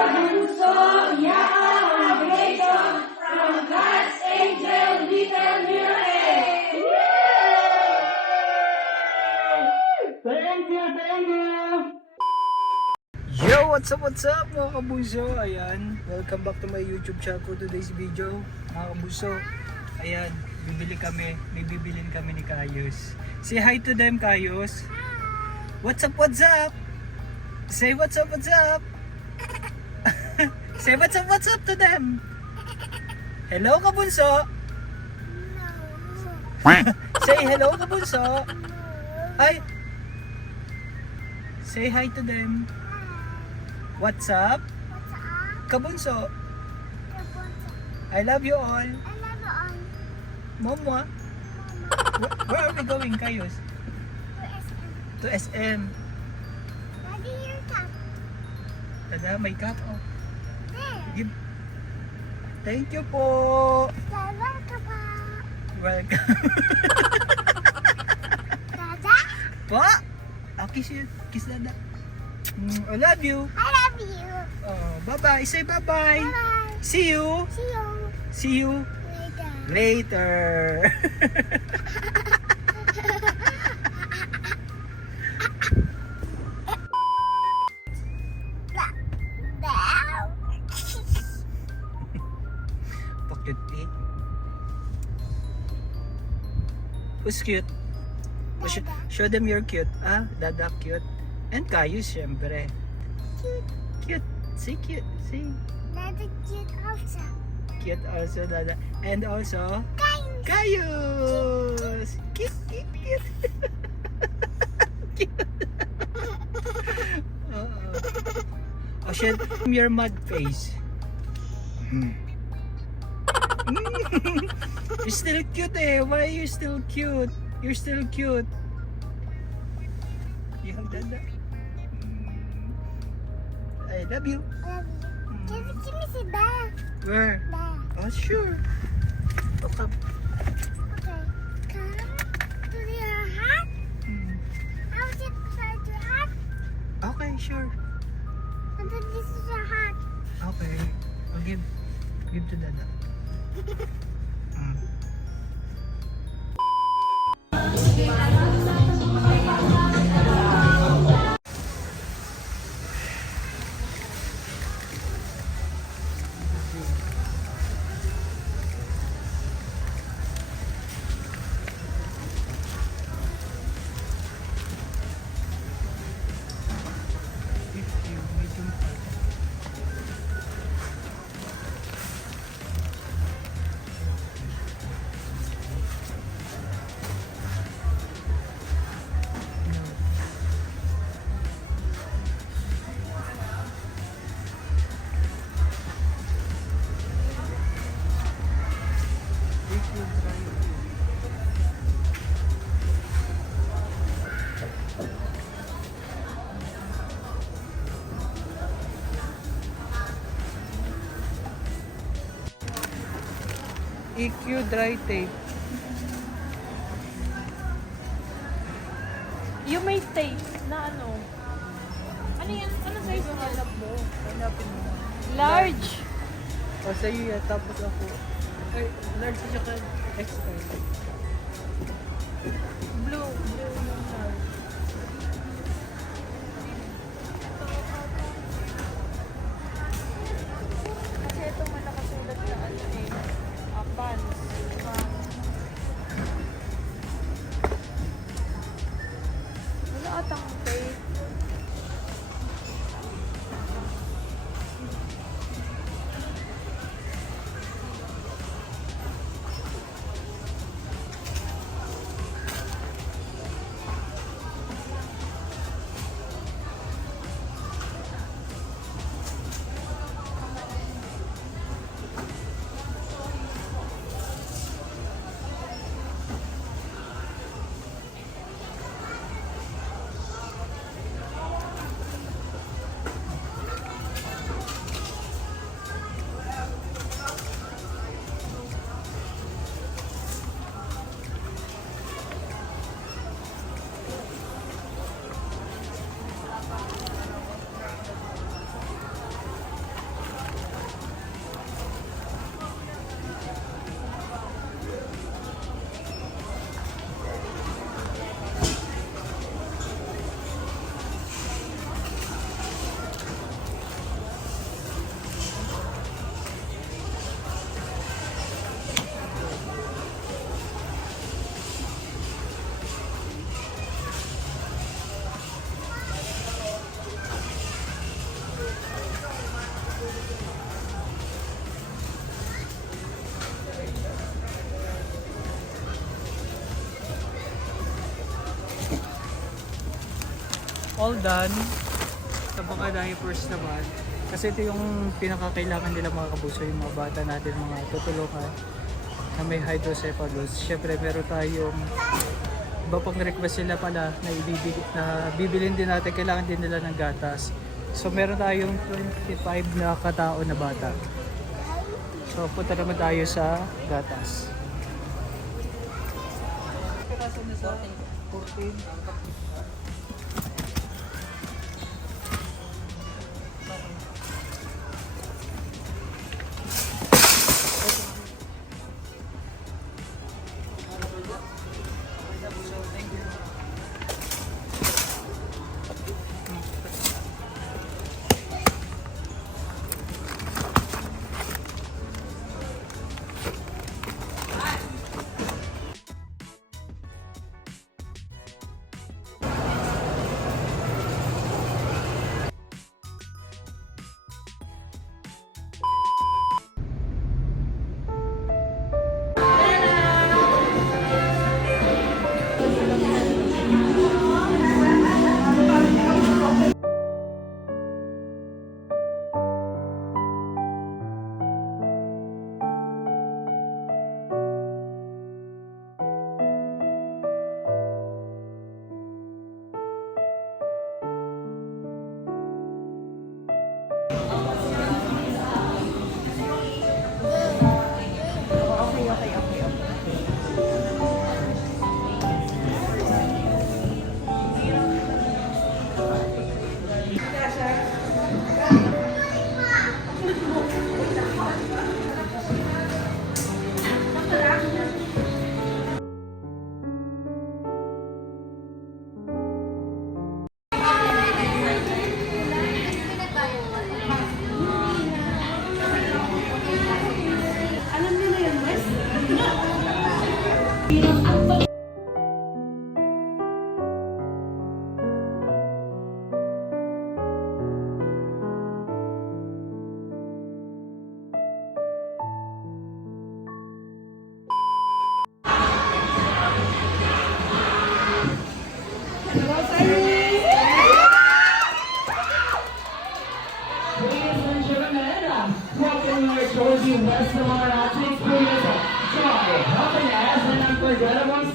Bunso, Yahweh, from God's angel, little Miracle. Thank you! Yo! What's up mga kabuso? Ayan, welcome back to my YouTube channel for today's video. Mga kabuso, ayan, may bibilin kami ni Kayos. Say hi to them, Kayos. What's up? Say what's up? Say what's up to them. Hello, kabunso. Say hello, kabunso. Ay. Say hi to them. What's up? Kabunso. I love you all. Mama. Where are we going, Kayos? To SM. Tada, may cup. Oh. Give. Thank you po. Welcome. Po. Kiss dada. I love you. Oh, bye-bye. Say bye-bye. See you later. Cute eh. Who's cute? Show them you're cute. Ah, Dada cute. And Kayus, syempre. Cute. Say cute. Say. Cute also, Dada. And also, Kayus. Cute. Cute. Oh, shit. Your mud face. You're still cute eh. Why are you still cute? You're still cute. You have Dada. I love you. Give me see that. Where? There. Oh, sure. Okay. Okay. Come to your hat. I'll sit beside your hat. Okay, sure. And then this is your hat. Okay. I'll give to Dada. EQ dry tape. Yung may tape na ano? Ano yan? Ano size mo? Hanap mo. Hanapin mo. Large. O sa'yo yan, tapos ako. Ay, large siya ka. XL. Blue yung large. Kasi ito may nakasulat na ano eh. Pants. Wala atang tape. all done. Sa mga diapers naman. Kasi ito yung pinakakailangan nila mga kabuso, yung mga bata natin, mga tutulungan na may hydrocephalus. Siyempre meron tayong iba pang request nila pala na bibilin din natin, kailangan din nila ng gatas. So meron tayong 25 na katao na bata. So punta naman tayo sa gatas. Piraso na sa 14.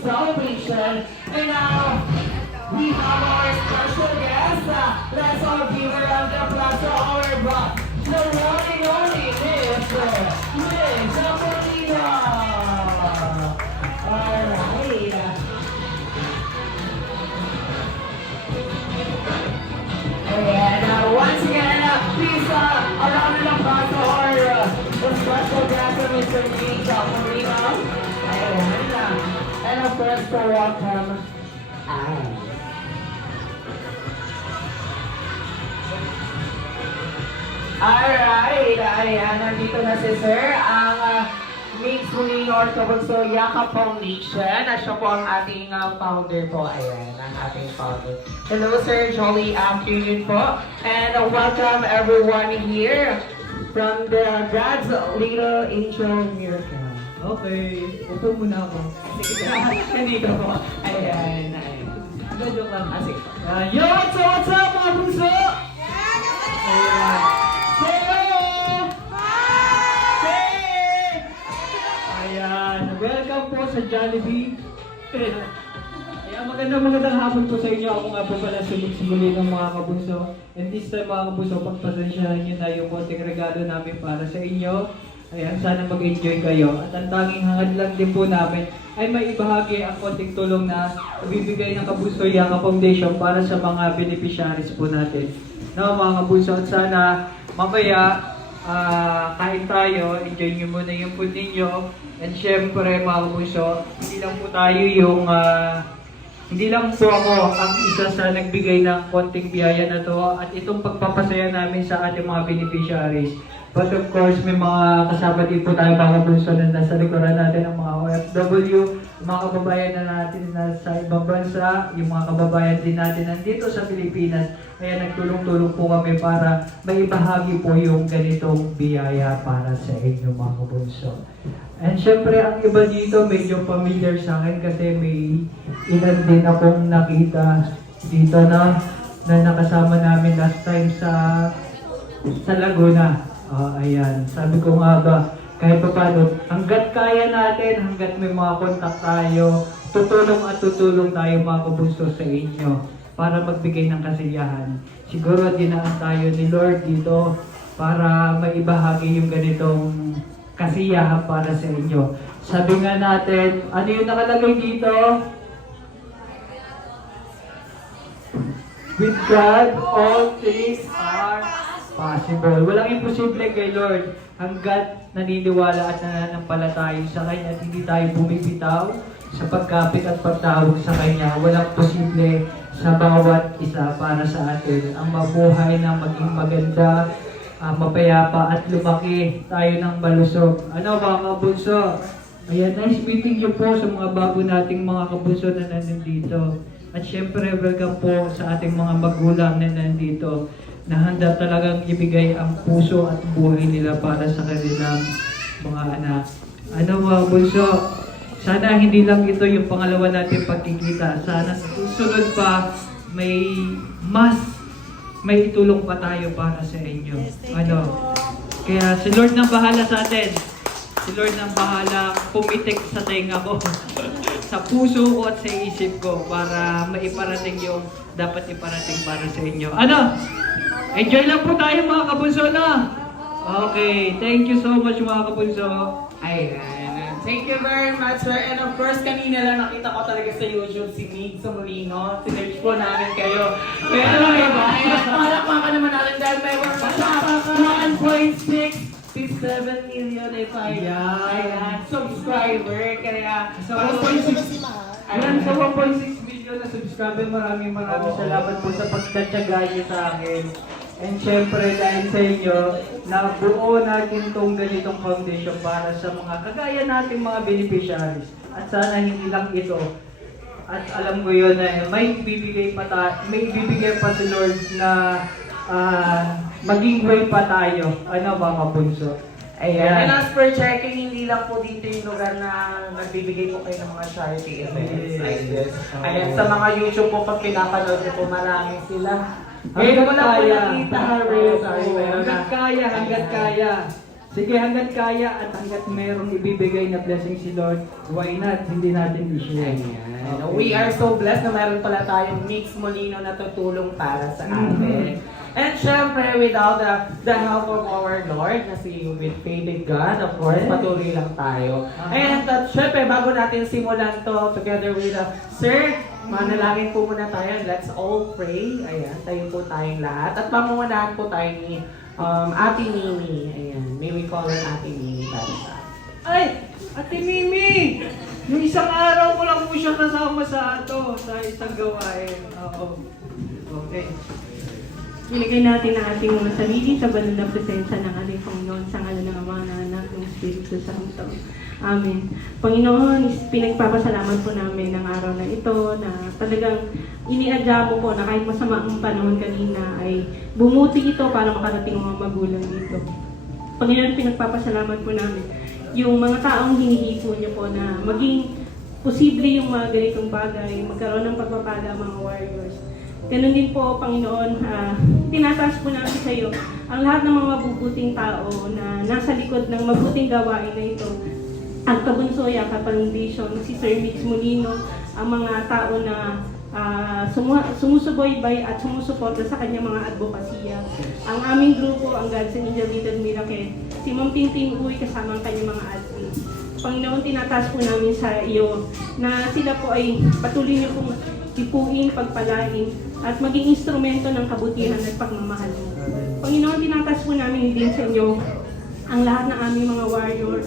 celebration. And now, we have our special guest. Let's all give her a round of applause to our boss, the one and only Miss Japolina. Alright. And once again, please, a round of applause to our the special guest, Mr. Japolina. And of course, to welcome Anne. Alright, ayan, nandito na si Sir, ang Mix Muling Orthodoxo Yakap Foundation. At siya po ang ating founder po, ayan, ang ating founder. Hello Sir, jolly afternoon po. And welcome everyone here from the God's Little Angel Miracle. Okay, upo muna ako. Hindi ko po. Ayan, ayan. Joke lang. Sige. Yo, what's up mga bunso? Ayan. Say hello! Say! Ayan, welcome po sa Jollibee. Ayan, magandang hapon po sa inyo. Ako nga po pala muli ng mga kabunso. And this time mga kabunso, pagpasensyahan nyo na yung konting regalo namin para sa inyo. Ayan, sana mag-enjoy kayo. At ang tanging hangad lang din po namin ay may ibahagi ang konting tulong na ibibigay ng Kabuso Yaka Foundation para sa mga beneficiaries po natin. No, mga Kabuso, at sana mamaya kain tayo, enjoy nyo muna yung food ninyo. And syempre mga Kabuso, hindi lang po tayo yung hindi lang po ako ang isa sa nagbigay ng konting biyaya na to at itong pagpapasaya namin sa ating mga beneficiaries. But of course, may mga kasama din po tayo mga bunso na nasa likuran natin, ang mga OFW, mga kababayan na natin na sa ibang bansa, yung mga kababayan din natin nandito sa Pilipinas. Kaya nagtulong-tulong po kami para maibahagi po yung ganitong biyaya para sa inyo mga bunso. And syempre, ang iba dito medyo familiar sa akin kasi may ilan din akong nakita dito na na nakasama namin last time sa Laguna. Ayan, sabi ko nga ba, kahit pa paano, hanggat kaya natin, hanggat may mga kontak tayo, tutulong tayo mga kabunso sa inyo para magbigay ng kasiyahan. Siguro dinaan tayo ni Lord dito para maibahagi yung ganitong kasiyahan para sa inyo. Sabi nga natin, ano yung nakalagay dito? With God, all things are possible. Walang imposible kay Lord hanggat naniniwala at nananampalataya sa Kanya at hindi tayo bumibitaw sa pagkapit at pagtawag sa Kanya. Walang posible sa bawat isa para sa atin. Ang mabuhay na maging maganda, mapayapa at lumaki tayo ng malusog. Ano mga kabunso? Ayan, nice meeting you po sa mga bago nating mga kabunso na nandito. At syempre, welcome po sa ating mga magulang na nandito na handa talagang ibigay ang puso at buhay nila para sa kanilang mga anak. Ano mga bunso, sana hindi lang ito yung pangalawa natin pagkikita. Sana sa susunod pa, may itulong pa tayo para sa inyo. Kaya si Lord nang bahala sa atin. Si Lord nang bahala pumitik sa tenga ko, sa puso ko at sa isip ko para maiparating yung dapat iparating para sa inyo. Enjoy lang po tayo mga kabunso na. Okay, thank you so much mga kabunso. Ayan. Thank you very much, sir. And of course, kanina lang nakita ko talaga sa YouTube si Mig Molino. Sinerge po namin kayo. Pero palakpakan naman natin dahil may 1.67 million subscriber. Kaya, sa 1.6 million na subscriber, maraming salamat po sa pagtatyaga niyo sa akin. And syempre dahil sa inyo, nabuo natin itong ganitong foundation para sa mga kagaya nating mga beneficiaries. At sana hindi lang ito. At alam ko yun na may ibibigay pa si Lord na maging way pa tayo. Mga bunso. Ayan. And as per checking, hindi lang po dito yung lugar na nagbibigay po kayo ng mga charity events like this. Ayan, sa mga YouTube po, pag pinapanood niyo po, marami sila. Hanggat kaya. Hanggat kaya. Sige, hanggat kaya at hanggat merong ibibigay na blessing si Lord, why not? Hindi natin i-share. Ayan. We are so blessed na meron pala tayong Mig Molino na tutulong para sa atin. And syempre, without the help of our Lord, na with faith in God, of course, patuloy lang tayo. And syempre, bago natin simulan to together with Sir, manalangin po muna tayo. Let's all pray. Ayan, tayo po tayong lahat. At pamungunahan po tayo ni Ate Mimi. Ayan, may we call her Ate Mimi para sa Ay! Ate Mimi! Yung isang araw ko lang po siya kasama sa isang gawain. Oo. Okay. Ilagay natin ang ating mga sarili sa banal na presensya ng ating Panginoon sa ngalan ng Ama, ng Anak, ng Espiritu Santo. Amen. Panginoon, pinagpapasalamat po namin ng araw na ito na talagang iniadya mo po na kahit masama ang panahon kanina ay bumuti ito para makarating ang mga magulang dito. Panginoon, pinagpapasalamat po namin yung mga taong hinihipo niyo po na maging posible yung mga ganitong bagay, magkaroon ng pagpapala ang mga warriors. Ganun din po, Panginoon, tinataas po namin sa iyo ang lahat ng mga mabubuting tao na nasa likod ng mabuting gawain na ito. Ang Kabunso Yakap Foundation, si Sir Mig Molino, ang mga tao na sumusubaybay at sumusuporta sa kanyang mga advokasya. Ang aming grupo, ang God's and Angel Little Miracle, si Ma'am Tinting Uy kasama ang kanyang mga admin. Panginoon, tinataas po namin sa iyo na sila po ay patuloy niyo pong ipuin, pagpalain, at maging instrumento ng kabutihan at pagmamahal mo. Panginoon, tinataas po namin din sa inyo ang lahat ng aming mga warrior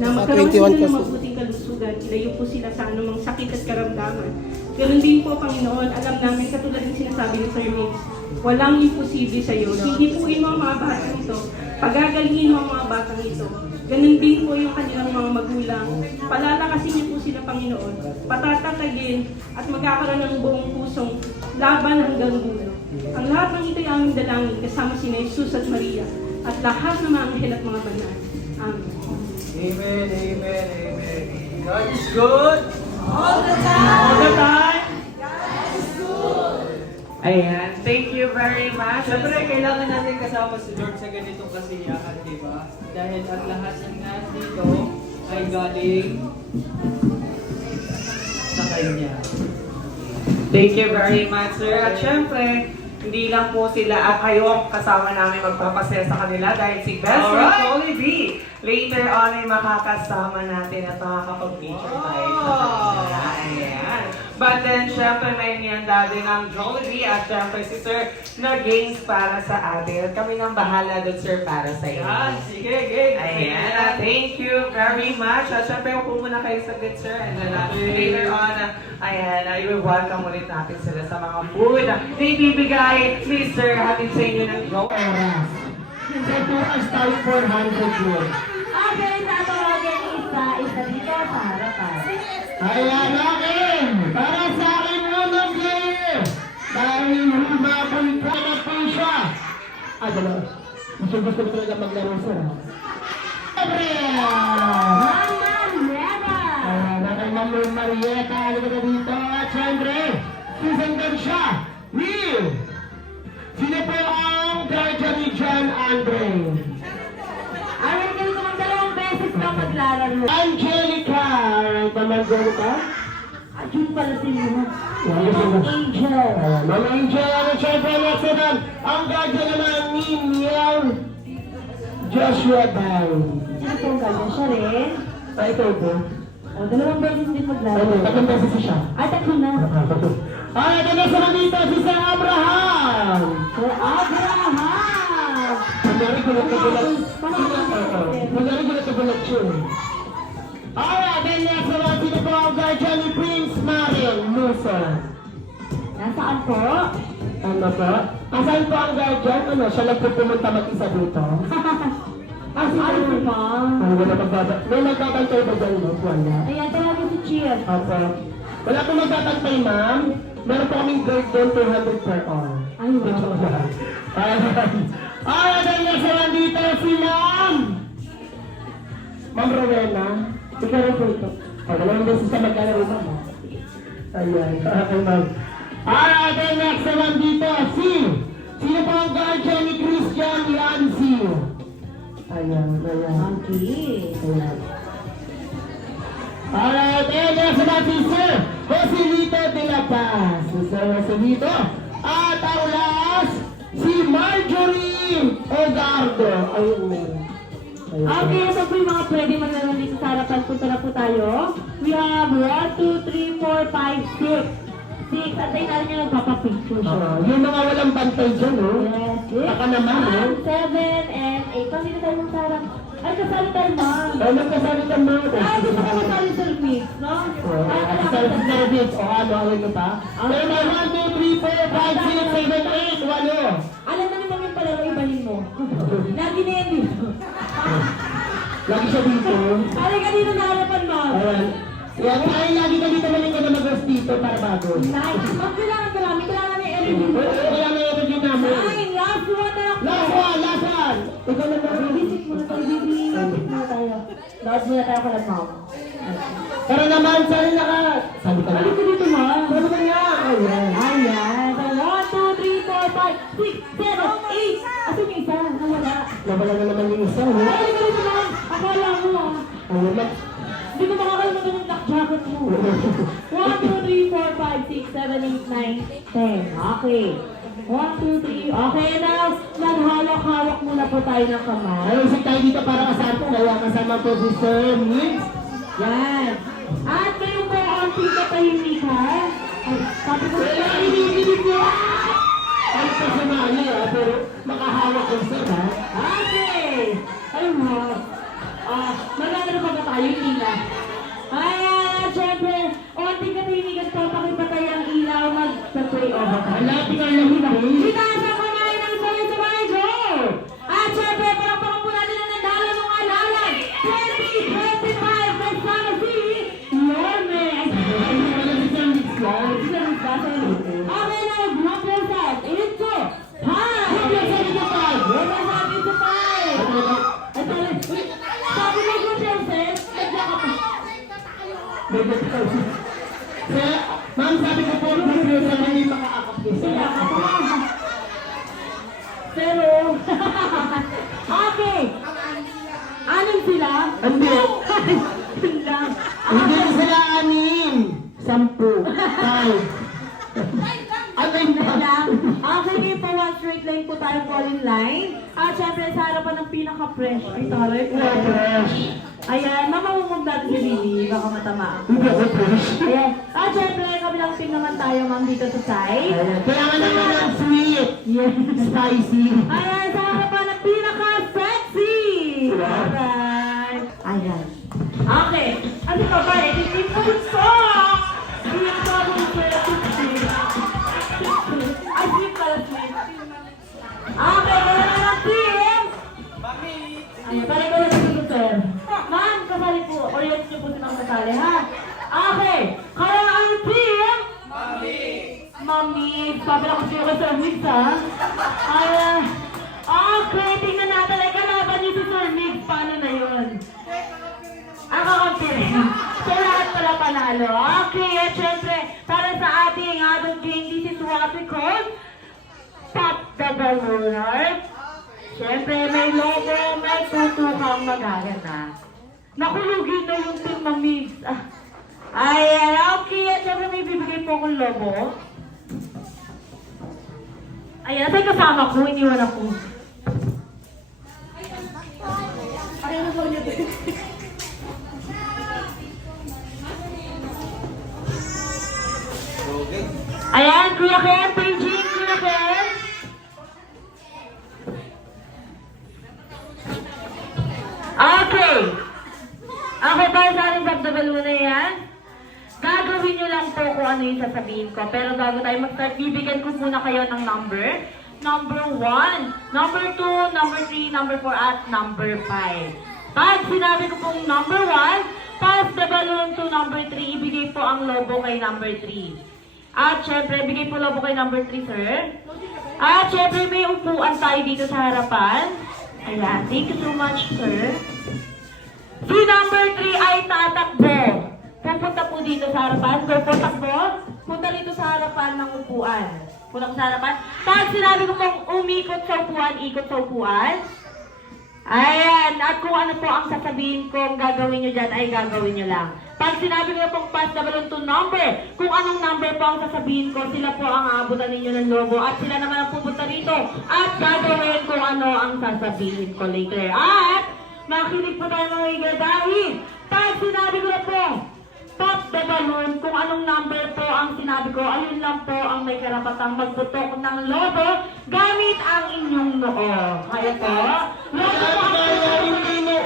na magkaroon sila ng mabuting kalusugan, ilayo po sila sa anumang sakit at karamdaman. Ganun din po, Panginoon, alam namin katulad ng sinasabi ni Sir Mix, walang imposible sa iyo. Hihipuin mo ang mga batang ito, pagagalingin mo ang mga batang ito. Ganun din po yung kanilang mga magulang. Palalakasin niyo po sila, Panginoon. Patatatagin at magkakaroon ng buong pusong laban hanggang dulo. Ang lahat ng ito'y aming dalangin kasama sina Jesus at Maria at lahat ng mga anghel at mga banal. Amen. Amen, amen, amen. God is good. all the time. All the time. Ayan, thank you very much. Siyempre, kailangan natin kasama si Lord sa ganitong kasiyahan, di ba? Dahil ang lahat ng nasa dito ay galing sa Kanya. Thank you very much, sir. At syempre, hindi lang po sila at kayo ang kasama namin magpapasaya sa kanila dahil si Best Friend Alright. Jollibee later on ay makakasama natin at makakapag-feature tayo sa kanila. Ayan. But then, syempre, may niyanda din ang Jollibee at syempre si Sir na games para sa atin. At kami nang bahala doon, sir, para sa inyo. Yan, sige, game. Ayan, thank you very much. At syempre, upo muna kayo saglit, sir. And then later on, ayan, I will welcome ulit natin sila sa mga food na ibibigay ni Sir hatid sa inyo ng joke. Oras. Sa bukas tayo 400 yun. Okay, tatawagin isa dito sa harapan. Ayan akin! Para sa akin unang player! Dahil humabol ka na po siya! Dalawa. Gusto ko talaga maglaro sir. Ayan, nakay Ma'am Marieta. Halika na dito. At syempre, susundan siya. Will! Sino po ang guardian ni John Andre? Alam ka naman dalawang beses ka maglalaro. Angelica! Alright, Ma'am Angelica? Ayun pala si Mama. Ma'am Angel. Ma'am Angel, ano syempre next naman, ang guardian naman ni Neil Joshua Down. Sino po ang ganyan? Siya rin? Ito po. O, dalawang beses din maglalaro. Tatlong beses siya. Ay, tatlo na. Alright, ang next naman dito, si Sir Abraham! Sir Abraham! Kunyari gulat na gulat. Kunyari gulat na gulat siya. Alright, then next naman, sino po ang guardian ni Prince Marin Musa? Nasaan po? Ano po? Asan po ang guardian? Ano, siya lang po pumunta mag-isa dito. Ano po ba? May nagtatantay ba dyan, no? Wala. Ayan, tawagin si Cheer. Opo. Wala po magtatantay, ma'am. Meron po kaming guard doon, 200 per hour. Ay, wow. Alright, then next naman dito, si Ma'am! Ma'am Rowena. Ikaw rin po ito. Dalawang beses na maglalaro, ma'am. Ayan, okay, ma'am. Alright, then next naman dito, sino po ang guardian ni Christian Yancy? Ayan, ayan. Okay. Ayan. Alright, and next naman si Sir Joselito de la Paz. Si Sir Joselito. At ang last, si Marjorie Ogardo. Ayun, meron. Ayun. Okay, ito po yung mga pwede maglaro dito sa harapan. Punta na po tayo. We have 1, 2, 3, 4, 5, 6. 6. At tayo natin yung nagpapapicture siya. Yung mga walang bantay dyan, oh. Yes, 6. Baka naman, oh. 7 and 8. Pag dito tayo sa harap. Ay, kasali tayo, ma'am. Ay, magkasali ka, ma'am. Ay, gusto ko kasali sa mix, no? At sa service, o ano, awin mo pa? Pero may 1, 2, 3, 4, 5, 6, 7, 8, walo. Alam na naman yung palaro, ibahin mo. Lagi na yan dito. Lagi siya dito. Alay ka dito sa harapan, ma'am. Ayan. Yan, ay, lagi ka dito maling ka na mag-rest dito para bago. Nice. Ma'am, kailangan may energy. Kaya may energy namin. Ay, last one na lang. Last one! Ikaw na lang. Visit muna tayo, visit muna tayo. Lord muna tayo ko lang, ma'am. Pero naman, sali na ka. Sali ka na. Balik ko dito, ma'am. Sali ka nga. Ayan. Ayan. So, 1, 2, 3, 4, 5, 6, 7, 8. Asan yung isa? Nawala. Nawala na naman yung isa. Ay, no? balik ko dito, ma'am. Akala mo, ah. Ayun na. Hindi ko makakalimutan yung black jacket mo. 1, 2, 3, 4, 5, 6, 7, 8, 9, 10. Okay. 1, 2, 3. Okay, now, naghawak-hawak muna po tayo ng kamay. Ayun, usik tayo dito para kasama. Kaya kasama po si Sir Nix. Yan. At kayo po ang pinatahimik, ha? Ay, sabi ko, Wala, inigilig niya. Ay, kasama niya, pero makahawak ko sir, ha? okay. Ayun mo. Maglalaro pa ba tayo, Ina? Ayan, syempre, onting katahimikan po, pakipatay ang ilaw, mag-pray over tayo. Malapit ka lang yun, ha? Itaas ang kamay ng sabay-sabay, go! At syempre, parang po natin ang nandala ng alalan. 2025, kasama si Lorme. Ay, Wala si Sir Nix lang. okay, now, group yourself into 5. Group yourself into 5. Group yourself into 5. Ito rin. Sabi mo group yourself, nagla ka pa. Sir, ma'am, sabi ko po, group yourself, hindi makaakap niya. Sila ka pa. Hindi. Yun lang. Hindi sila 6. 10. 5. Ano yung Yun lang. Okay po, one straight line po tayo fall in line. At syempre, sa harapan ng pinaka-fresh. Ay, taray ko. fresh? Ayan, mamamumog natin si Lily. Baka matamaan. Hindi ako fresh. Ayan. At syempre, kabilang team naman tayo, ma'am, dito sa side. Ayan. Kailangan naman ng sweet. Yes. Spicy. Ayan, sa harapan ng pinaka-sexy! Alright. Ayan. Okay. Ano ka ba? Hindi po so! Hindi po ay, sweet pala, sweet. Okay, kaya na ng team! Ayan, parang ko na sa sir. Ma'am, kasali po. Orient niyo po silang kasali, ha? Okay, kaya ang team! Mami, sabi na ko siya kay Sir Mix, ha? Ayan. Okay, tingnan natin. Ay, kalaban niyo si Sir Mix. Paano na yun? Kakampi. So, lahat pala panalo. Okay, at syempre, para sa ating adult game, this is what we call Pop the Balloon, right? Syempre, may logo, may tutukang magaganda. Nakulugi na yung team ng Mix. Ayan, okay. At syempre, may bibigay po akong logo. Ayan, tayo kasama ko, iniwan ako. Ayan, na po niyo. Ayan, Kuya Ken, paging, Kuya Ken. Okay. Okay, para sa ating pagdabalo na yan, gagawin nyo lang po kung ano yung sasabihin ko. Pero bago tayo mag-start, bibigyan ko muna kayo ng number. Number 1, number 2, number 3, number 4, at number 5. Pag sinabi ko pong number 1, pass the balloon to number 3, ibigay po ang lobo kay number 3. At syempre, bigay po lobo kay number 3, sir. At syempre, may upuan tayo dito sa harapan. Ayan, thank you so much, sir. Si number 3 ay tatakbo. Pupunta po dito sa harapan. Go po, takbo. Punta dito sa harapan ng upuan. Punta ko sa harapan. Pag sinabi ko pong umikot sa upuan, ikot sa upuan. Ayan, at kung ano po ang sasabihin kong gagawin nyo dyan, ay gagawin nyo lang. Pag sinabi ko pong pass the balloon to number, kung anong number po ang sasabihin ko, sila po ang aabutan ninyo ng logo at sila naman ang pupunta rito at gagawin kung ano ang sasabihin ko later. At makinig po tayo mga higa dahil pag sinabi ko na po, pop the balloon, kung anong number po ang sinabi ko, ayun lang po ang may karapatang magputok ng logo gamit ang inyong noo. Kaya po, logo po ang Hindi mo.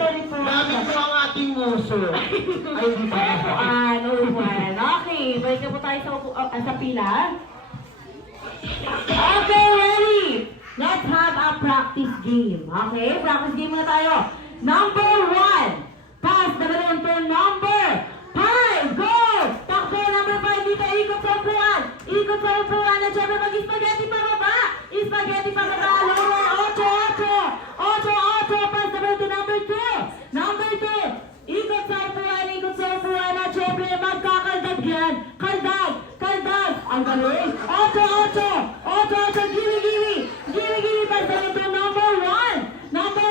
sorry po. Gamit mo ang ating muso. Ay, hindi pa ako. Upuan. Okay, balik na po tayo sa pila. Okay, ready? Let's have a practice game. Okay, practice game muna tayo. Number 1, pass the balloon to number 5. Go! Takbo, number 5 dito. Ikot sa upuan. Ikot sa upuan. At syempre mag-spaghetti pa baba. Spaghetti pa baba. Lower. 8. Pass the balloon to number 2. Number 2. Ikot sa upuan. Ikot sa upuan. At syempre magkakaldag yan. Kaldag. Ang galing. 8. Gimme. Pass the balloon to number 1. Number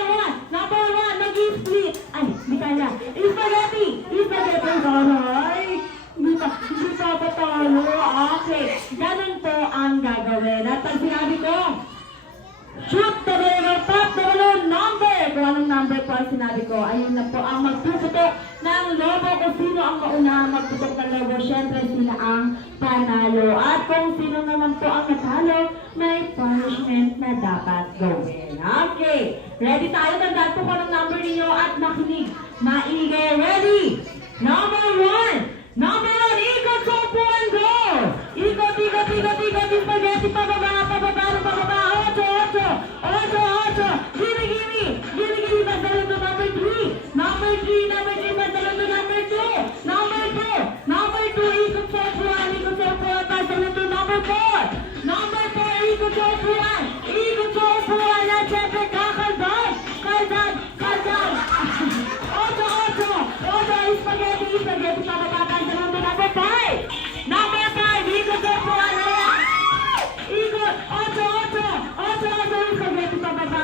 1. Nag-split. Ay, di kaya. Spaghetti. Aray. Hindi pa patalo. Okay. Ganun po ang gagawin. At pag sinabi ko, shoot the balloon, pop the balloon, number. Kung anong number po ang sinabi ko, ayun na po ang magpuputok ng lobo. Kung sino ang mauna magputok ng lobo, syempre sila ang panalo. At kung sino naman po ang natalo, may punishment na dapat gawin. Okay. Ready tayo? Tandaan po kung anong number ninyo at makinig. Maingay. Ready? Number 1. Ikot sa upuan, go! Ikot. Spaghetti, pababa. 8. Gimme. Pass the balloon to number 3. Number 3, pass the balloon to number 2. Number 2, ikot sa upuan. Pass the balloon to number 4. Number 4, ikot sa upuan. At syempre, kakaldag. 8. Spaghetti, pababa. Pass the balloon to number 5. Number 5, ikot sa upuan. Ikot. 8. Spaghetti, pababa.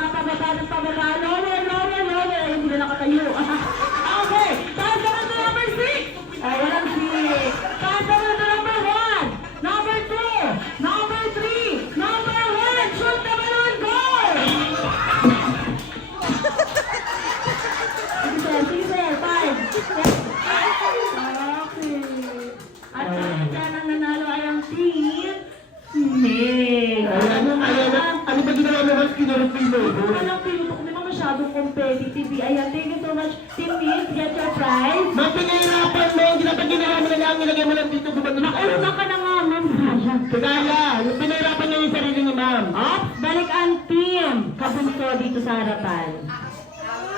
Walang pinutok naman masyadong competitive. Ayan, thank you so much. Team Miss, get your prize. Ma'am, pinahirapan mo. Hindi na ginawa mo na lang. Nilagay mo lang dito. Gumano na kayo. Nauna ka na nga, ma'am. Sasha. Kagaya, yung pinahirapan niya yung sarili ni ma'am. Ops, balik ang team. Kabunso dito sa harapan.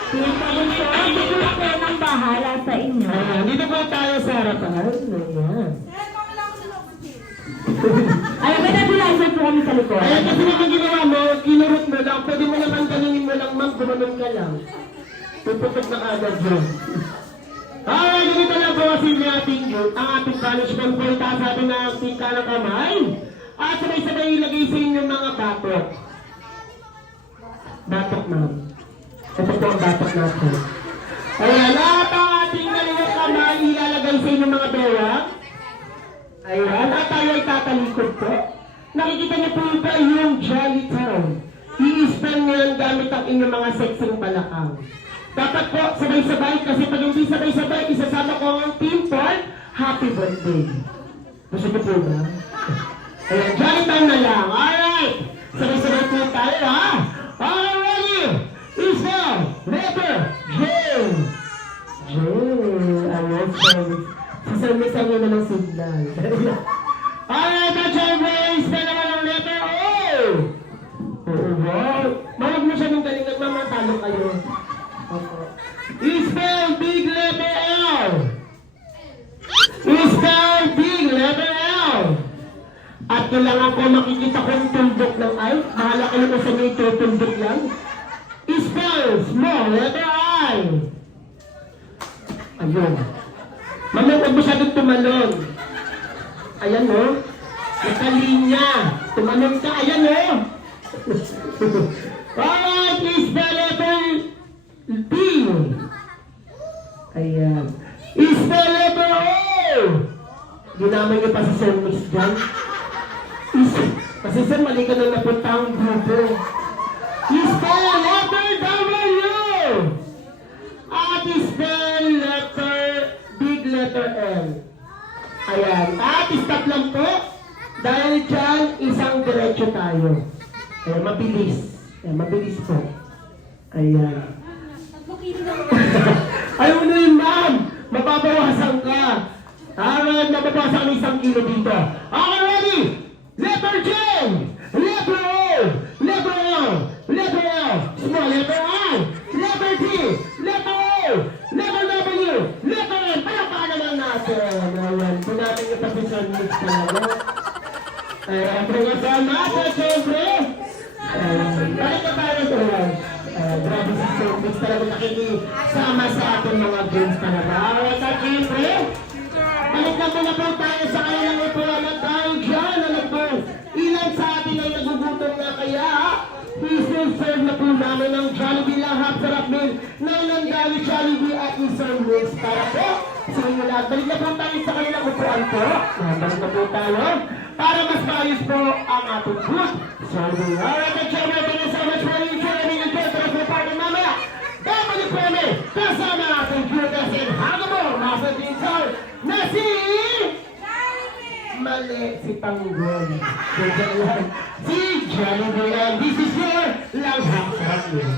Team Kabunso, dito na po ng bahala sa inyo. Dito po tayo sa harapan. Ayan. Ay, may nebulizer po kami sa likod. Ayan, kasi naman ginawa mo, kinurot mo lang. Pwede mo naman tanungin mo lang, ma'am, gumanon ka lang. Puputok na agad yun. Ganito lang po kasi ang ating punishment po. Itaas natin na ang tika ng kamay. At sabay-sabay ilagay sa inyong mga batok. Batok, ma'am. Ito po ang batok natin. Ayan, at ang ating kaliwang kamay ilalagay sa inyong mga bewang. Ayan, at tayo ay tatalikod po. Nakikita niyo po ito yung Jolly Town. I-spell niyo yan gamit ang inyong mga sexing palakang. Dapat po, sabay-sabay, kasi pag hindi sabay-sabay, isasama ko ang team for happy birthday. Gusto niyo po ba? Ayan, Jolly Town na lang. Alright! Sabay-sabay po tayo, ha? All ready? Spell, letter, J. J. Ayan, sasamisan nyo na ng signal. Alright, at syempre, spell naman ang letter O. Wow. Mawag mo siya ng galingan, mamatalo kayo. Spell big letter L. Spell big letter L. At kailangan ko makikita ko yung tuldok ng I. Mahala kayo kung saan yung tuldok lang. Spell small letter I. Ayun. Mama, huwag masyadong tumalon. Ayan, no? Nakalinya. Tumalon ka. Ayan, no? Alright, is the letter B. Ayan. Is the letter O. Ginamay niyo pa si Sir Mix dyan. Kasi Sir, mali ka na napunta ang grupo. Is the letter W. At is the letter big letter L. Ayan. At stop lang po. Dahil dyan, isang diretso tayo. Ayan, mabilis. Ayan, mabilis po. Ayan. Ayaw na yun, ma'am. Mababawasan ka. Ayan, mababawasan ka ng 1 kilo dito. Okay, ready? Letter J. Letter O. Letter L. Letter L. Small letter I. Letter T. Letter O. Letter W. Letter N. Palapaan naman natin. Ayan, po natin yung position mix talaga. Ayan, pagkasal natin, siyempre. Balik na tayo ito. Grabe si Sir Mix talaga nakikisama sa ating mga games talaga. Alright, at siyempre, balik na muna po tayo sa kanilang ipuan at tayo dyan. Alam po, ilan sa atin ay nagugutom na kaya i-serve na po namin ng Jollibee Lahap Sarap Meal ng Nanggali Jollibee at Sir Mix para po sa inyo lahat. Balik na po tayo sa kanilang upuan po. Balik na po tayo para mas maayos po ang ating food. Jollibee. Alright, at syempre, thank you so much for joining and para po party mamaya. Babalik po kami kasama natin cutest and hangable nasa tinsal na si Mali si Tanggol. Si Jollibee and this is your Lahap Sarap Meal.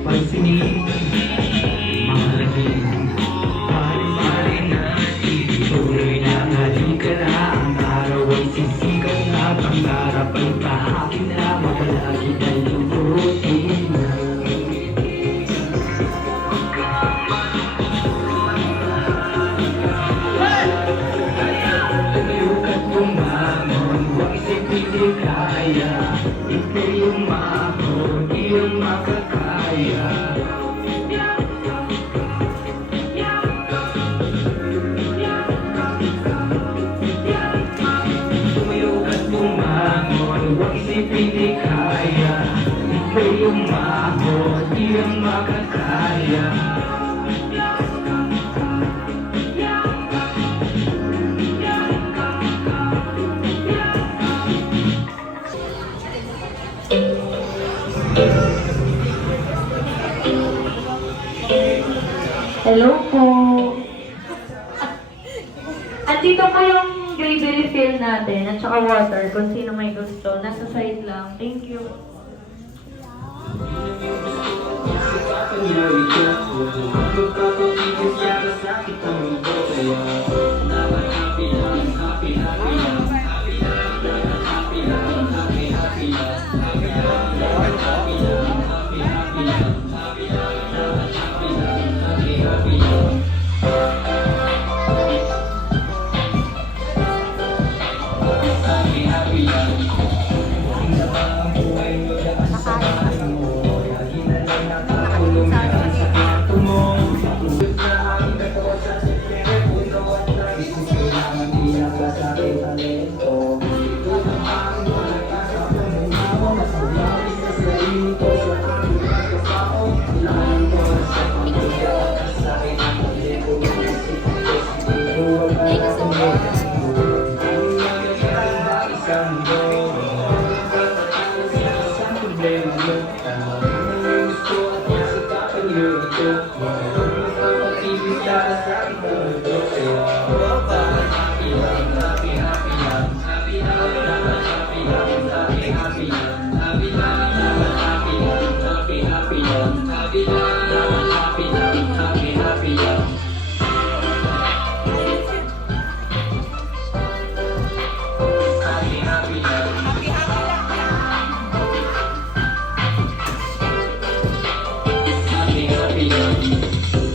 Pag sinigil, mahalaking, pari-pari na umabot, di ang makakaya. Hello po. Andito po yung gravy refill natin at saka water kung sino may gusto. Nasa side lang. Thank you.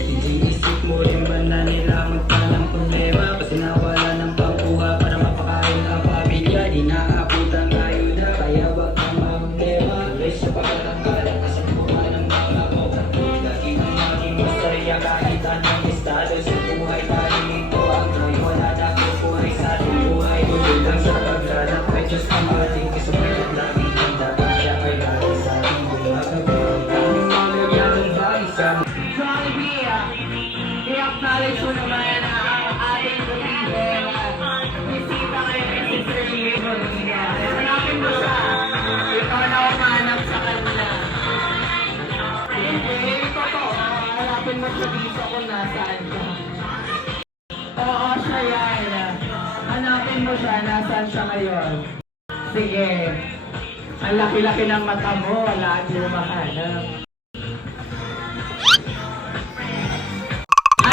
Iniisip mo rin ba na nila magpalang problema? Kasi nawala ng pangkuha para mapakain ang pamilya. Di naaabutan tayo na kaya wag kang mamlema. Guys, sa pagkakala kasi buha ng mga mo. Lagi kang maging masaya kahit anong estado sa buhay tayo ito. Ang tayo wala na kung buhay sa ating buhay. Tuloy lang sa paglalak ay Diyos ang ating kasubayat. Laging handa pa siya ay lagi sa ating gumagawa. Aming malayagang bagay Jollibee, i-acknowledge mo naman ang ating kapitid. Bisita ngayon si Sir Leo. Hanapin mo siya. Ikaw na umanap sa kanya. Hindi, totoo. Hanapin mo siya dito kung nasaan siya. Oo, siya yan. Hanapin mo siya, nasaan siya ngayon. Sige. Ang laki-laki ng mata mo, wala at lumahanap.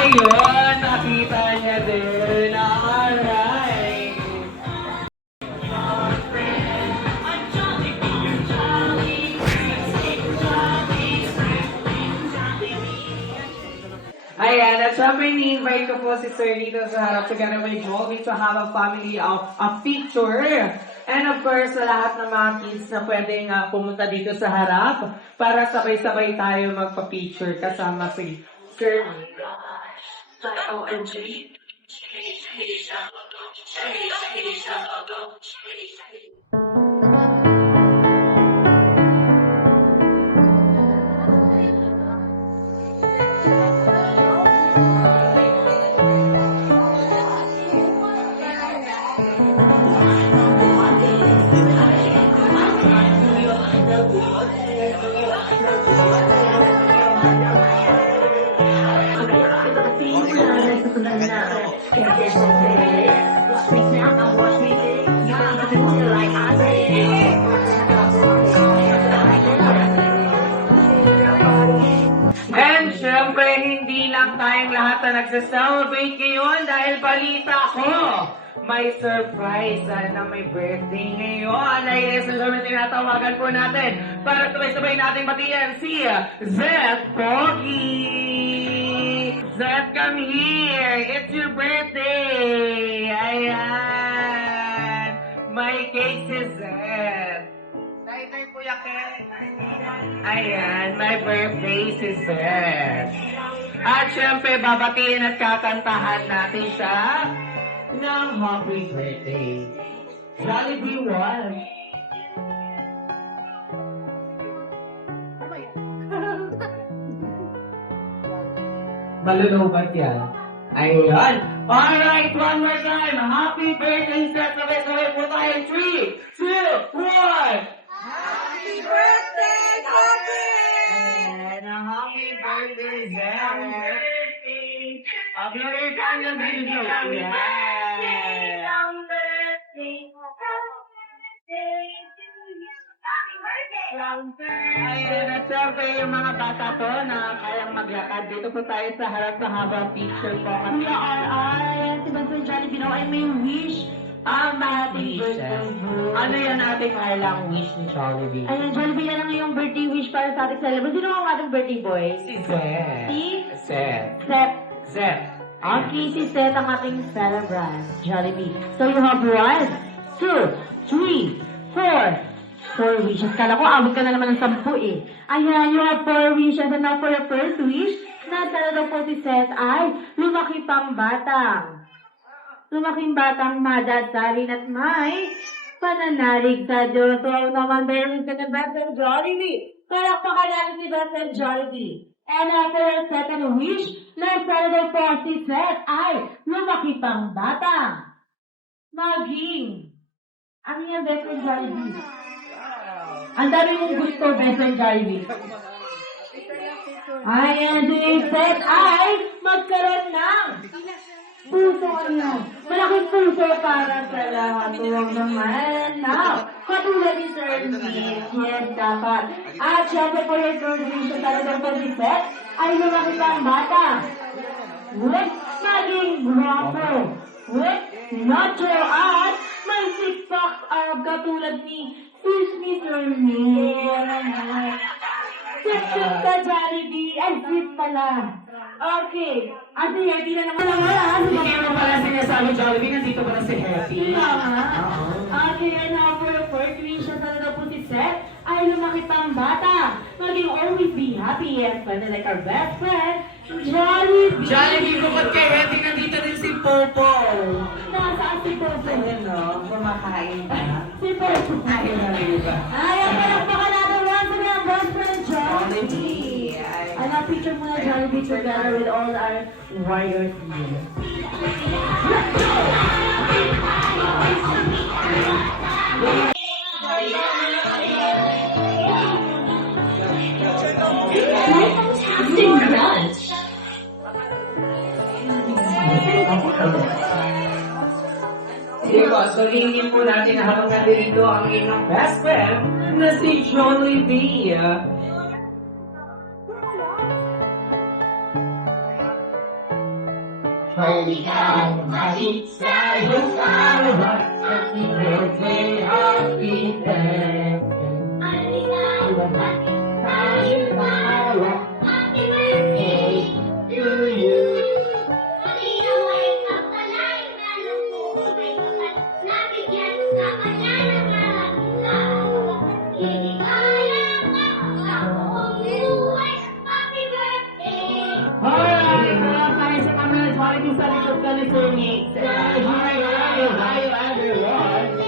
Ayun, nakita niya din. Alright. Ayan, at syempre ni-invite ko po si Sir dito sa harap together with Jollibee to have a family of a picture. And of course, sa lahat ng mga kids na pwedeng pumunta dito sa harap para sabay-sabay tayo magpa-picture kasama si Sir. And syempre, hindi lang tayong lahat na nagsa-celebrate ngayon dahil balita ko, may surprise na may birthday ngayon. Ladies and gentlemen, tinatawagan po natin para sabay-sabay natin batiin si Zeth Pogi. Zeth, come here. It's your birthday. Ayan. May cake si Zeth. Tay Kuya Ken. Ayan, my birthday si Zeth. At syempre, babatiin at kakantahan natin siya ng happy birthday. Jollibee 1. Malulubat yan. Ayun. Alright, one more time. Happy birthday, Seth. Sabay-sabay po tayo. 3, 2, 1. Happy birthday, and a happy birthday, Seth. Happy birthday, Ayun, at syempre yung mga bata po na kayang maglakad. Dito po tayo sa harap sa habang picture po. Kuya R.R. Si Benson Jollibee daw ay may wish. Happy birthday. Ano yan ating halang wish ni Jollibee? Ayan, Jollibee na lang yung birthday wish para sa ating celebrant. Sino ang ating birthday boy? Si Seth. Si Seth. Seth. Seth. Okay, si Seth ang ating celebrant. Jollibee. So you have 1, 2, 3, 4. 4 wishes. Kala ko, abot ka na naman ng 10 eh. Ayan, you have 4 wishes. And now for your first wish, nasala daw po si Seth ay lumaki pang batang. Lumaking batang madadalin at may pananalig sa Diyos. So, naman meron ka na Benson Jollibee. Palakpakan natin si Benson Jollibee. And after your second wish, nasala daw po si Seth ay lumaki pang batang. Maging. Ano yan, Benson Jollibee? Ang dami mong gusto, Benson Jollibee. Ayan, si Seth ay magkaroon ng puso niya. Malaking puso para sa lahat. Huwag naman. Now, katulad ni Sir Nick. Yes, dapat. At syempre po yung third wish na talagang po si Seth ay lumaki pang bata. With maging guwapo. With nacho at may six-pack katulad ni Mr. Nick. Sip-sip ka, Jollibee. Ay, sip pala. Okay. Ate, happy na naman ang wala. Hindi mo pala sinasabi, Jollibee, nandito pala si Happy. Tama. Okay, and now for the fourth wish na talaga po si Seth ay lumaki pang bata. Maging always be happy and fun like our best friend, Jollibee. Jollibee, bukod kay Happy, nandito din si Popo. Nasaan si Popo? Ayun no, kumakain pa. Si Popo. Ayun na rin ba? Ayan, palakpakan natin once again ang best friend, Jollibee. And now picture muna Jollibee together with all our warriors here. Diba, salingin po natin habang nandito ang inyong best friend na si Jollibee. Holy God, happy sa'yo araw, happy birthday, happy birthday. Happy birthday to you. Alright, wala tayo sa camera. Jollibee sa likod ka ni Sir Nick. Hi, everyone.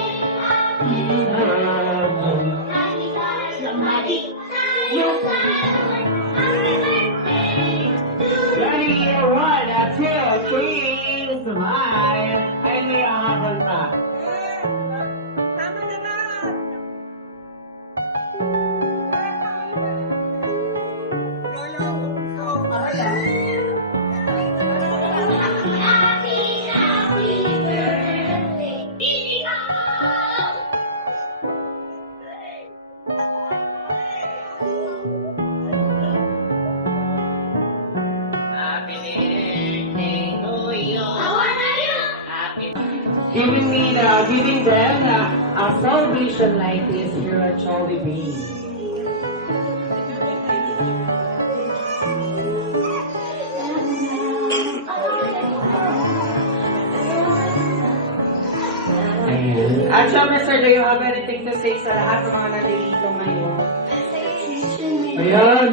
Ready, 1, 2, 3, smile. Ay, may ahapon pa. Giving them a celebration like this here at Jollibee. Ayun. At syempre, sir, do you have anything to say sa lahat ng mga nandito ngayon? Ayan,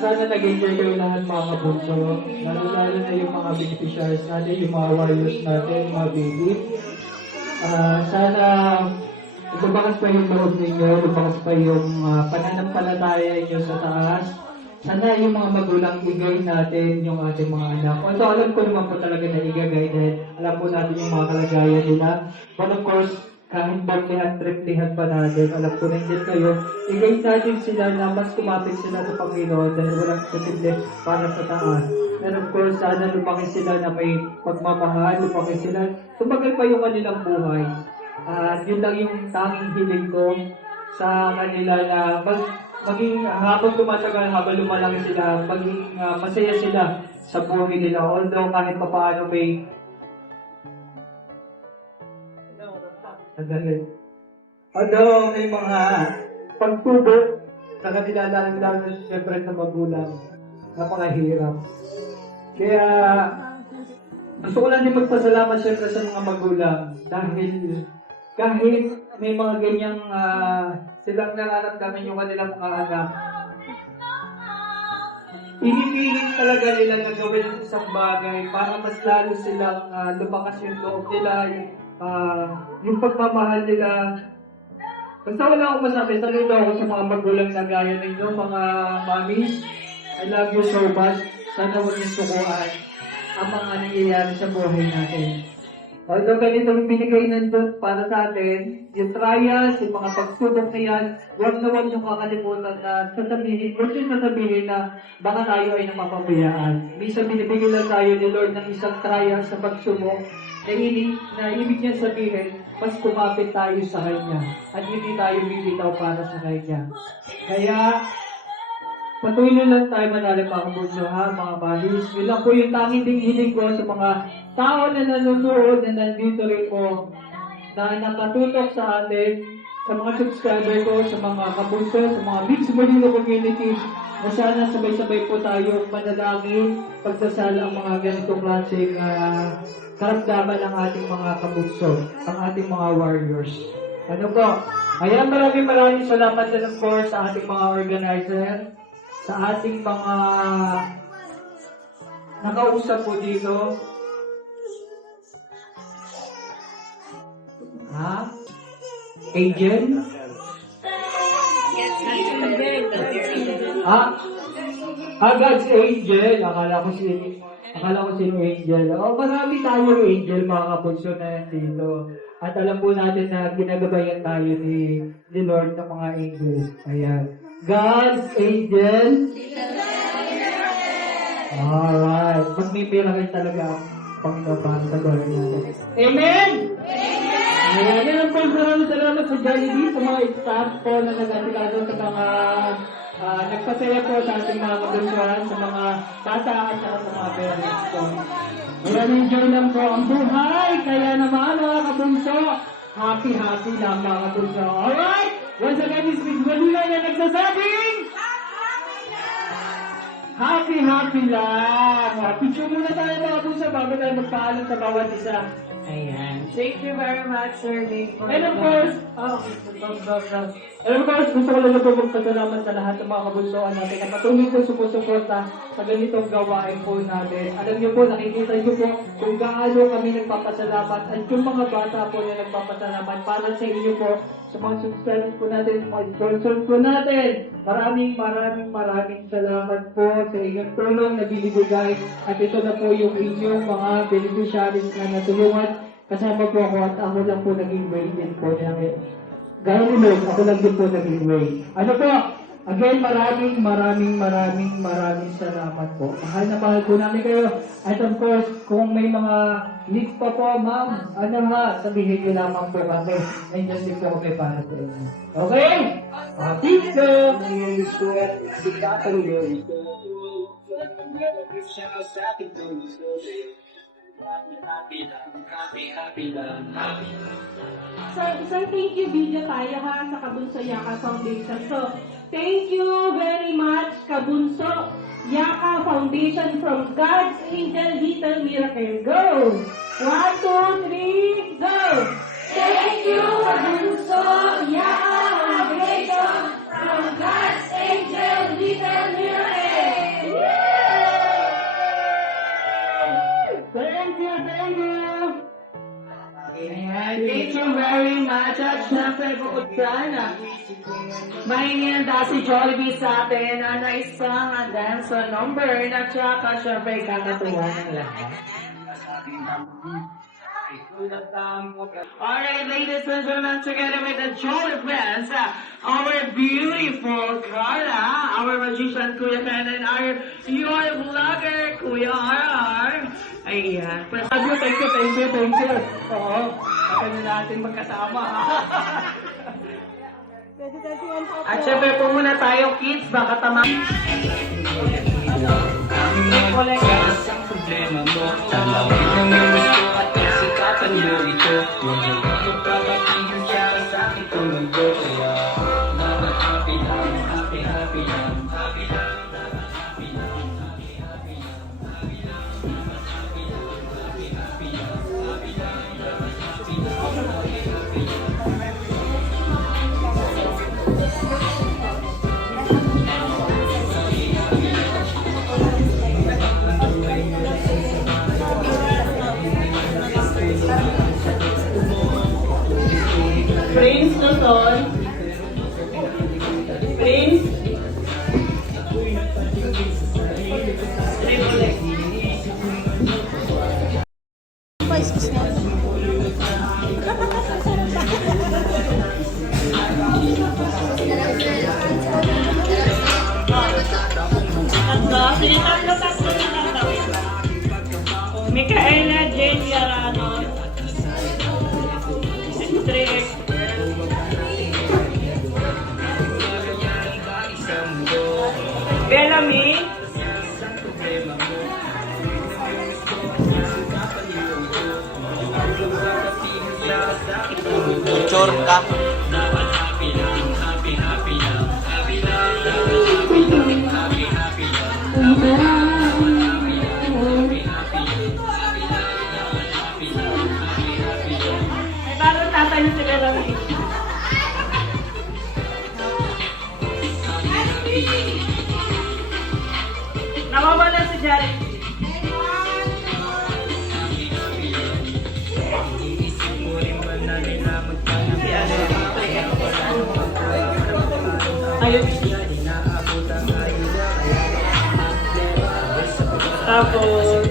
sana nag-enjoy kayo lahat mga kabunso. Lalo-lalo na yung mga beneficiaries natin, yung mga warriors natin, yung mga baby. Sana lumakas pa yung loob ninyo, lumakas pa yung pananampalataya ninyo sa taas. sana yung mga magulang i-guide natin yung ating mga anak. Although alam ko naman po talaga na i-guide dahil alam po natin yung mga kalagayan nila. But of course, kahit baklihan, triplihan pa natin, alam ko nandiyan kayo, i-guide natin sila na mas kumapit sila sa Panginoon dahil walang posible para sa taas. And of course, sana lumaki sila na may pagmamahal, lumaki sila, tumagal pa yung kanilang buhay. Yun lang yung tanging hiling ko sa kanila na maging habang tumatagal, habang lumalaki sila, maging masaya sila sa buhay nila. Although kahit pa paano may although may mga pagtubok sa kanila lalo siyempre sa magulang, napakahirap. Kaya gusto ko lang din magpasalamat siyempre sa mga magulang dahil kahit may mga ganyang silang nararamdaman yung kanilang mga anak, inipilit talaga nila na gawin ang isang bagay para mas lalo silang lumakas yung loob nila, yung pagmamahal nila. Basta wala akong masabi, saludo ako sa mga magulang na gaya ninyo, mga mommies. I love you so much. Sana huwag yung sukuan ang mga nangyayari sa buhay natin. Although ganito yung binigay ng Diyos para sa atin, yung trials, yung mga pagsubok na yan, huwag na huwag yung kakalimutan na sasabihin, huwag yung sasabihin na baka tayo ay napapabayaan. Minsan binibigyan lang tayo ni Lord ng isang trial sa pagsubok na ibig niya sabihin, mas kumapit tayo sa Kanya at hindi tayo bibitaw para sa Kanya. Kaya, patuloy lang tayo manalig mga kabunso ha, mga mahis. Yun lang po yung tanging hiling ko sa mga tao na nanonood na nandito rin po na nakatutok sa atin, sa mga subscriber ko, sa mga kabunso, sa mga Big Subalino community, na sana sabay-sabay po tayo manalangin, pagdasal ang mga ganitong klaseng karamdaman ng ating mga kabunso, ang ating mga warriors. Ano po? Ayan, maraming salamat din of course sa ating mga organizer, sa ating mga nakausap po dito. Angel? God's Angel. Akala ko sino Angel. Marami tayong Angel, mga kapulso na nandito. At alam po natin na ginagabayan tayo ni Lord ng mga angels. Ayan. God's Angel. Alright. Magmimiracle talaga ang Panginoon para sa gawin natin. Amen! Ayan, yan po, salamat sa Jollibee, sa mga staff po na nag-asikado sa mga nagpasaya po sa ating mga kabunsuhan, sa mga bata at saka sa mga parents po. Enjoy lang po ang buhay, kaya naman mga kabunso, happy lang mga kabunso. Alright, once again, is Miss Manila na nagsasabing, happy lang. Picture muna tayo mga kabunso bago tayo magpaalam sa bawat isa. Ayan. Thank you very much, Sir Nick. And of course, gusto ko lang po magpasalamat sa lahat ng mga kabunsoan natin na patuloy po sumusuporta sa ganitong gawain po natin. Alam niyo po, nakikita niyo po kung gaano kami nagpapasalamat at yung mga bata po na nagpapasalamat para sa inyo po, sa mga subscribers po natin, mga sponsors po natin. Maraming salamat po sa inyong tulong na binibigay at ito na po yung inyong mga beneficiaries na natulungan. Kasama po ako at ako lang po naging way din po namin. Gaya ni Lord, ako lang din po naging way. Ano po? Again, maraming salamat po. Mahal na mahal po namin kayo. At of course, kung may mga needs pa po, ma'am, sabihin nyo lamang po kami. Nandiyan din po kami para sa inyo. Okay? Pizza! So thank you video tayo ha sa Kabunso Yaka Foundation. So, thank you very much Kabunso Yaka Foundation from God's Angel Little Miracle. Go! 1, 2, 3, go! Thank you Kabunso Yaka Foundation from God's Angel Little Miracle. Thank you! Ayan. Thank you very much. At syempre, bukod sana, Mahingin daw si Jollibee sa atin na isang dance number na tsaka syempre kakatuwa ng lahat. Alright, ladies and gentlemen, together with the Jolly Friends, our beautiful Carla, our magician Kuya Ken, and your vlogger Kuya RR. Ayan. Thank you. Oo, patayin na natin magkasama. At syempre po muna tayo, kids, baka tama. Ang problema mo, talawin ang gusto at kasikapan mo ito. Huwag mo magpapatigil siya sa akin itong mundo. Kaya, dapat happy lang, happy lang, happy lang, happy lang, happy lang, happy lang, happy lang, happy lang, happy lang, happy Prince Luzon. Prince. Micaela Jane Yarano. 3X. Bellamy. Picture ka. Ay, parang tatay na si Bellamy. Nawawala si Jared. Ayun. Tapos,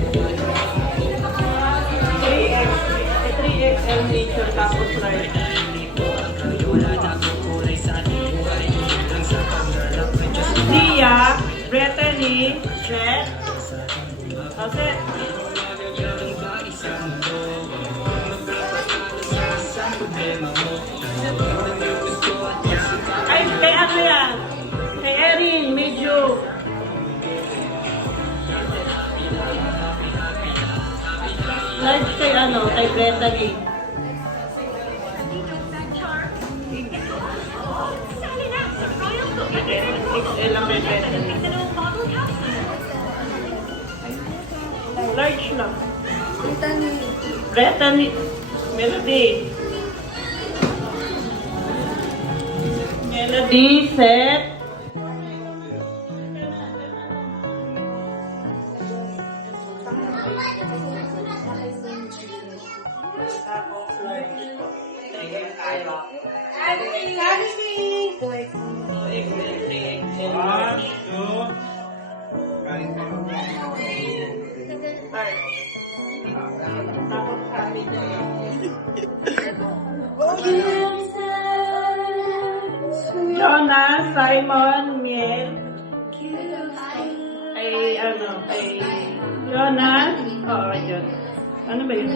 3XL nature, tapos right. Sia, Brittany, Seth. Okay. Ay, kay ano yan? Kay Erin, medyo. Large kay ano, kay Brittany. XL lang kay Brittany. Large lang. Brittany. Melody. Melody, set. Tapos large. Jonas, Simon, Miel. Ay, ano, kay Jonas. Oo, yun. Ano ba yun?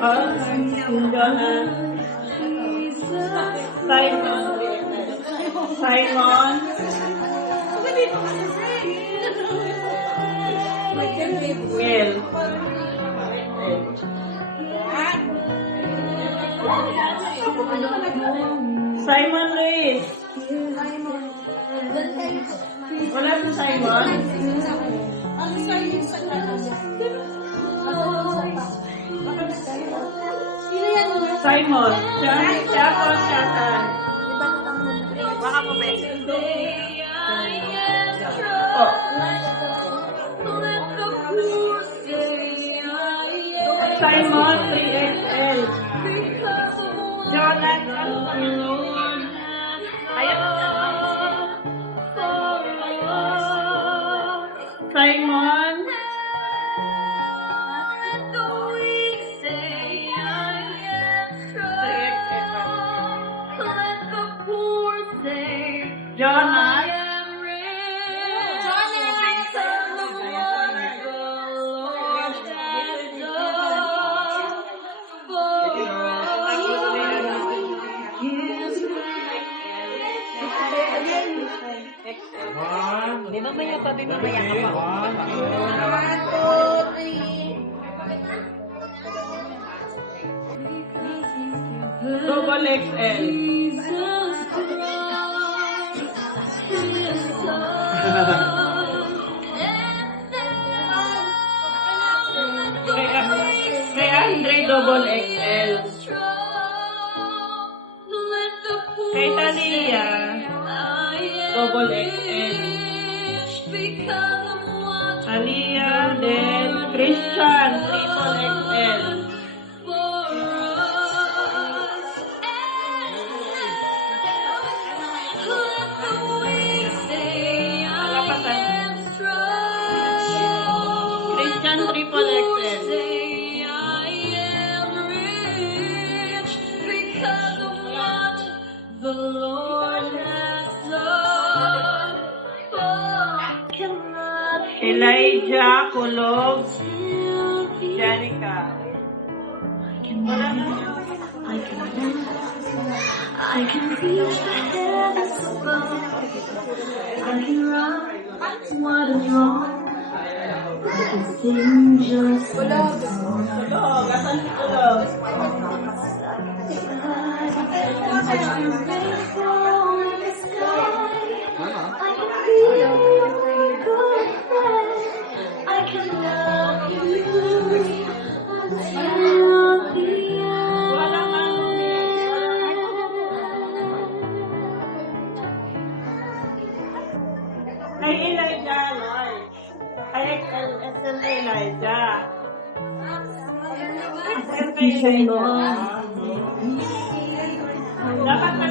Oh, Jonas. Simon. Simon. Miel. Simon Luis. Wala si Simon? Simon. Siya po siya. Baka po ba? Oh. Simon 3XL. Jonathan Panginoon. Simon. Jonas. Double XL. Kay Andre, double XL. Kay Talia, double XL. Talia, then Christian, triple XL. Christian, triple XL. Elijah, Kulog, Janica. I can reach the heavens above. I can right what is wrong. I can sing just once more. I can rainfall in the sky. I can be your good friend. I can love you until the Ay, Elijah, Lord. Ay, SL Elijah. SL kay Elijah. Dapat pa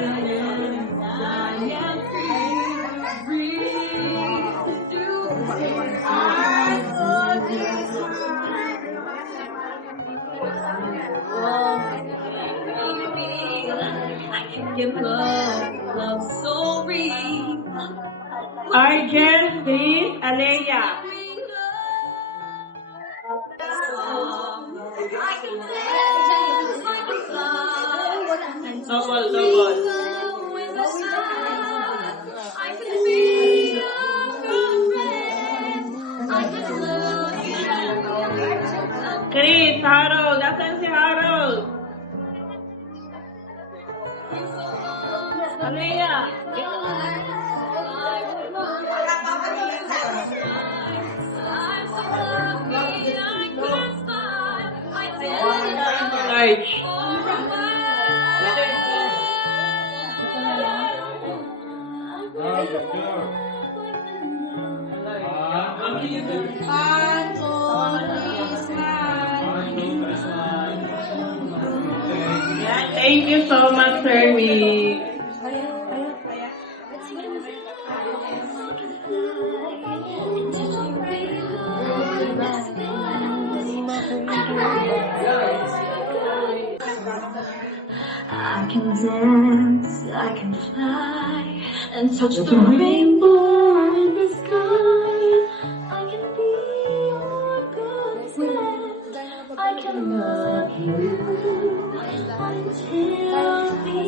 give love so real. Argent, Chris, Alea. Double. Chris, Harold, asan si Harold? Alea. Large. Thank you so much, Sir Vic. I can dance, I can fly, and touch the rainbow in the sky. I can be your good friend. I can love you until the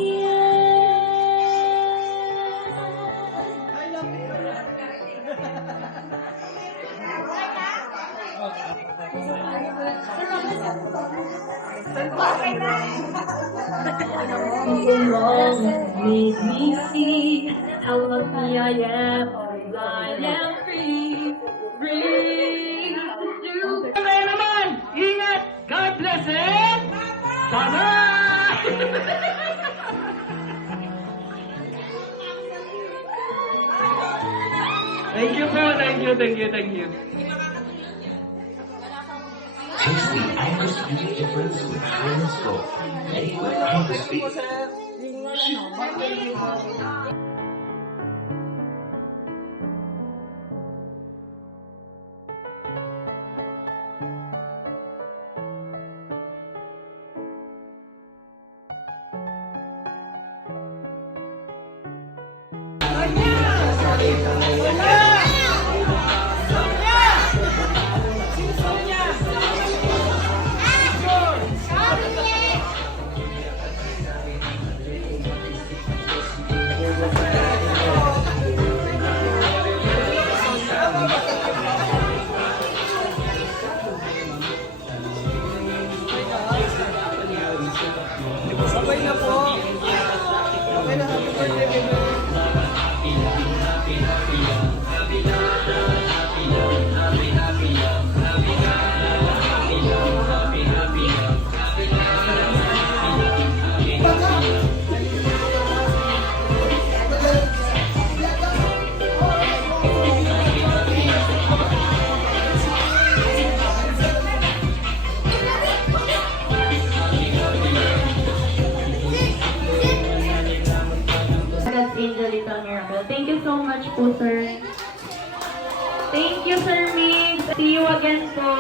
Make me see how lucky I am, I am free, free to do. Kaya naman, ingat! God bless it! Bye-bye! Thank you po, thank you. Tasty Undisputed difference with Trans Gold. Made with paper speed. Sabay na po. Okay na, happy birthday, baby. That's Angel Little Miracle. Thank you so much po, sir. Thank you, Sir Mix. See you again po.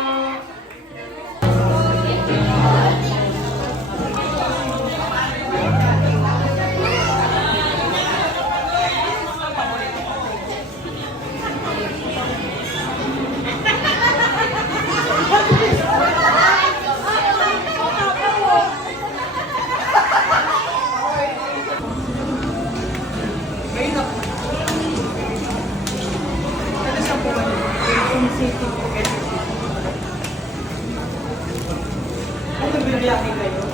Ano bibiyakin kayo?